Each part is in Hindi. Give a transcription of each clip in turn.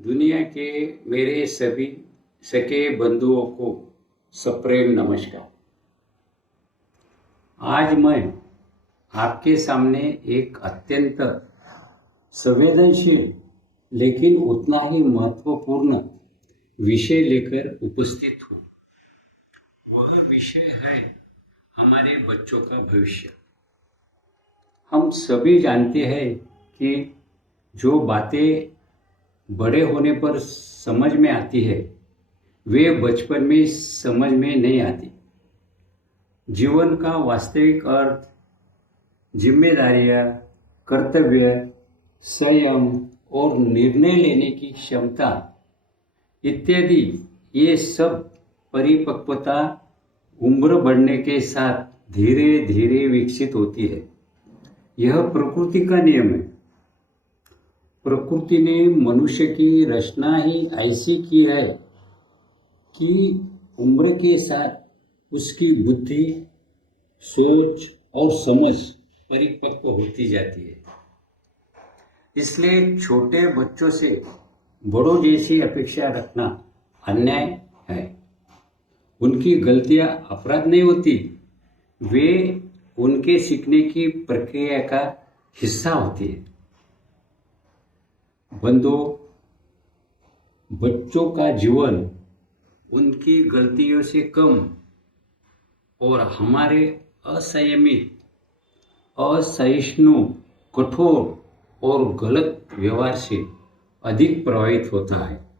दुनिया के मेरे सभी सके बंधुओं को सप्रेम नमस्कार। आज मैं आपके सामने एक अत्यंत संवेदनशील लेकिन उतना ही महत्वपूर्ण विषय लेकर उपस्थित हूँ। वह विषय है हमारे बच्चों का भविष्य। हम सभी जानते हैं कि जो बातें बड़े होने पर समझ में आती है वे बचपन में समझ में नहीं आती। जीवन का वास्तविक अर्थ, जिम्मेदारियां, कर्तव्य, संयम और निर्णय लेने की क्षमता इत्यादि ये सब परिपक्वता उम्र बढ़ने के साथ धीरे धीरे विकसित होती है। यह प्रकृति का नियम है। प्रकृति ने मनुष्य की रचना ही ऐसी की है कि उम्र के साथ उसकी बुद्धि, सोच और समझ परिपक्व होती जाती है। इसलिए छोटे बच्चों से बड़ों जैसी अपेक्षा रखना अन्याय है। उनकी गलतियां अपराध नहीं होती, वे उनके सीखने की प्रक्रिया का हिस्सा होती है। बंधुओं, बच्चों का जीवन उनकी गलतियों से कम और हमारे असंयमित, असहिष्णु, कठोर और गलत व्यवहार से अधिक प्रभावित होता है।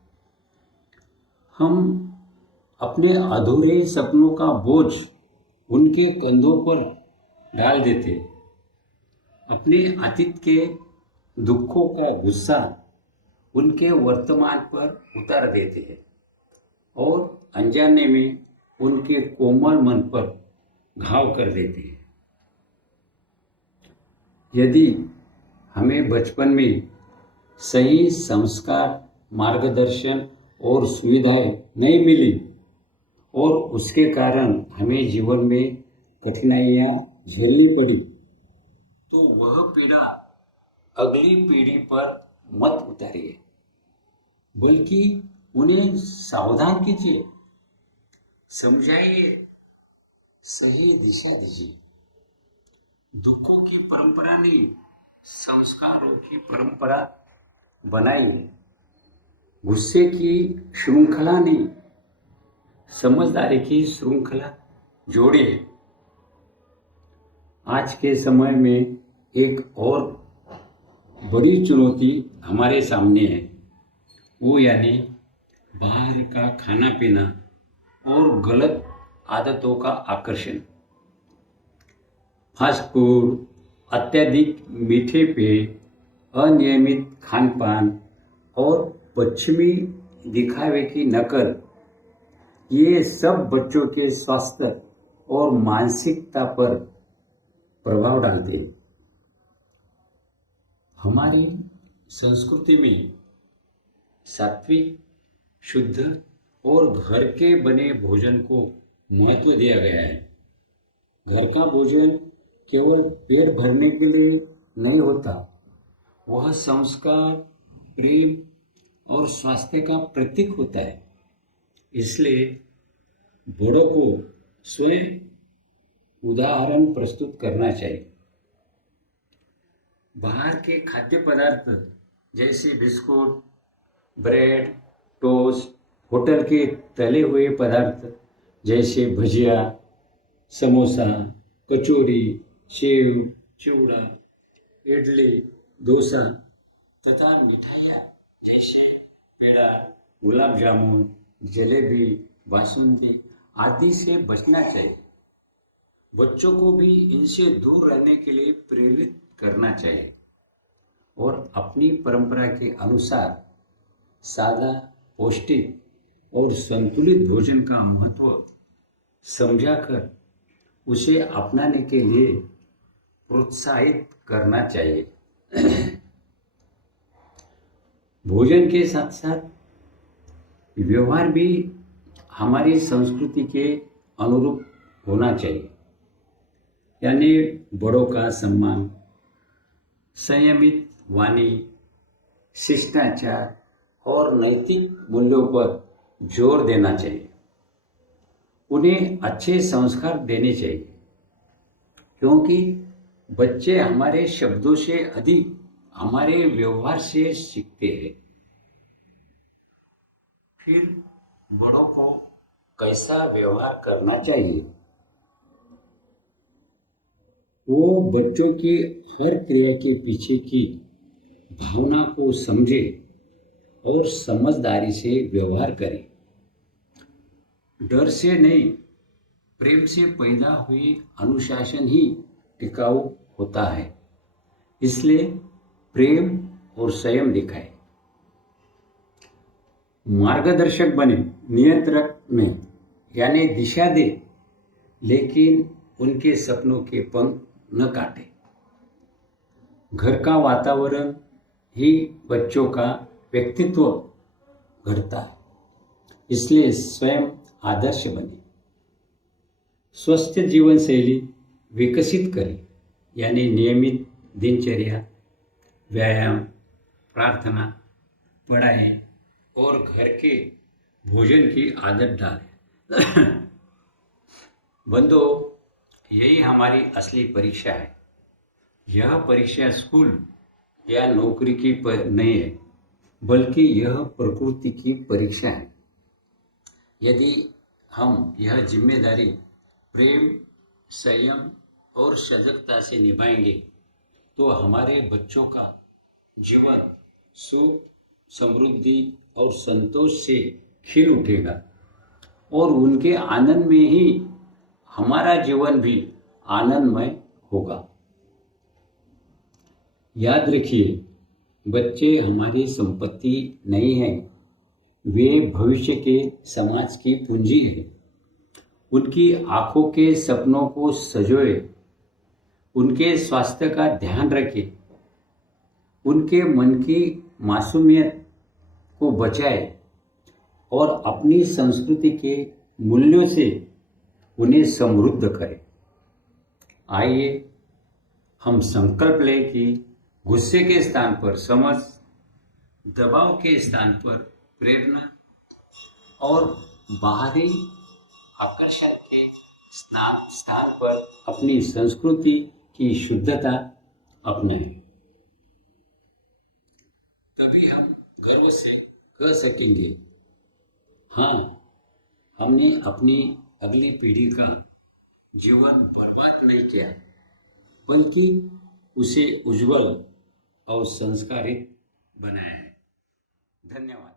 हम अपने अधूरे सपनों का बोझ उनके कंधों पर डाल देते, अपने अतीत के दुखों का गुस्सा उनके वर्तमान पर उतार देते हैं और अनजाने में उनके कोमल मन पर घाव कर देते हैं। यदि हमें बचपन में सही संस्कार, मार्गदर्शन और सुविधाएं नहीं मिली और उसके कारण हमें जीवन में कठिनाइयां झेलनी पड़ी, तो वह पीड़ा अगली पीढ़ी पर मत उतारिए, बल्कि उन्हें सावधान कीजिए, समझाइए, सही दिशा दीजिए। दुखों की परंपरा नहीं, संस्कारों की परंपरा बनाइए। गुस्से की श्रृंखला नहीं, समझदारी की श्रृंखला जोड़िए। आज के समय में एक और बड़ी चुनौती हमारे सामने है, वो यानी बाहर का खाना पीना और गलत आदतों का आकर्षण। फास्ट फूड, अत्यधिक मीठे पेय, अनियमित खान-पान और पश्चिमी दिखावे की नकल, ये सब बच्चों के स्वास्थ्य और मानसिकता पर प्रभाव डालते हैं। हमारी संस्कृति में सात्विक, शुद्ध और घर के बने भोजन को महत्व दिया गया है। घर का भोजन केवल पेट भरने के लिए नहीं होता, वह संस्कार, प्रेम और स्वास्थ्य का प्रतीक होता है। इसलिए बड़ों को स्वयं उदाहरण प्रस्तुत करना चाहिए। बाहर के खाद्य पदार्थ जैसे बिस्कुट, ब्रेड, टोस्ट, होटल के तले हुए पदार्थ जैसे भजिया, समोसा, कचौरी, सेव, चिवड़ा, इडली, डोसा तथा मिठाइयाँ जैसे पेड़ा, गुलाब जामुन, जलेबी, बासुंदी आदि से बचना चाहिए। बच्चों को भी इनसे दूर रहने के लिए प्रेरित करना चाहिए और अपनी परंपरा के अनुसार सादा, पौष्टिक और संतुलित भोजन का महत्व समझाकर उसे अपनाने के लिए प्रोत्साहित करना चाहिए। भोजन के साथ साथ व्यवहार भी हमारी संस्कृति के अनुरूप होना चाहिए, यानी बड़ों का सम्मान, संयमित वाणी, शिष्टाचार और नैतिक मूल्यों पर जोर देना चाहिए। उन्हें अच्छे संस्कार देने चाहिए, क्योंकि बच्चे हमारे शब्दों से अधिक हमारे व्यवहार से सीखते हैं। फिर बड़ों को कैसा व्यवहार करना चाहिए, वो बच्चों की हर क्रिया के पीछे की भावना को समझे और समझदारी से व्यवहार करे। डर से नहीं, प्रेम से पैदा हुई अनुशासन ही टिकाऊ होता है। इसलिए प्रेम और संयम दिखाए, मार्गदर्शक बने, नियंत्रक में यानी दिशा दे, लेकिन उनके सपनों के पंख न काटे। घर का वातावरण ही बच्चों का व्यक्तित्व गढ़ता है, इसलिए स्वयं आदर्श बने। स्वस्थ जीवन शैली विकसित करें, यानी नियमित दिनचर्या, व्यायाम, प्रार्थना, पढ़ाई और घर के भोजन की आदत डालें। बंधुओं, यही हमारी असली परीक्षा है। यह परीक्षा स्कूल या नौकरी की नहीं है, बल्कि यह प्रकृति की परीक्षा है। यदि हम यह जिम्मेदारी प्रेम, संयम और सजगता से निभाएंगे, तो हमारे बच्चों का जीवन सुख, समृद्धि और संतोष से खिल उठेगा और उनके आनंद में ही हमारा जीवन भी आनंदमय होगा। याद रखिए, बच्चे हमारी संपत्ति नहीं है, वे भविष्य के समाज की पूंजी है। उनकी आंखों के सपनों को सजोए, उनके स्वास्थ्य का ध्यान रखें, उनके मन की मासूमियत को बचाए और अपनी संस्कृति के मूल्यों से उन्हें समृद्ध करें। आइए हम संकल्प लें कि गुस्से के स्थान पर समझ, दबाव के स्थान पर प्रेरणा और बाहरी आकर्षण के स्थान पर अपनी संस्कृति की शुद्धता अपनाएं। तभी हम गर्व से कह सकेंगे, हाँ, हमने अपनी अगली पीढ़ी का जीवन बर्बाद नहीं किया, बल्कि उसे उज्जवल और संस्कारित बनाया है। धन्यवाद।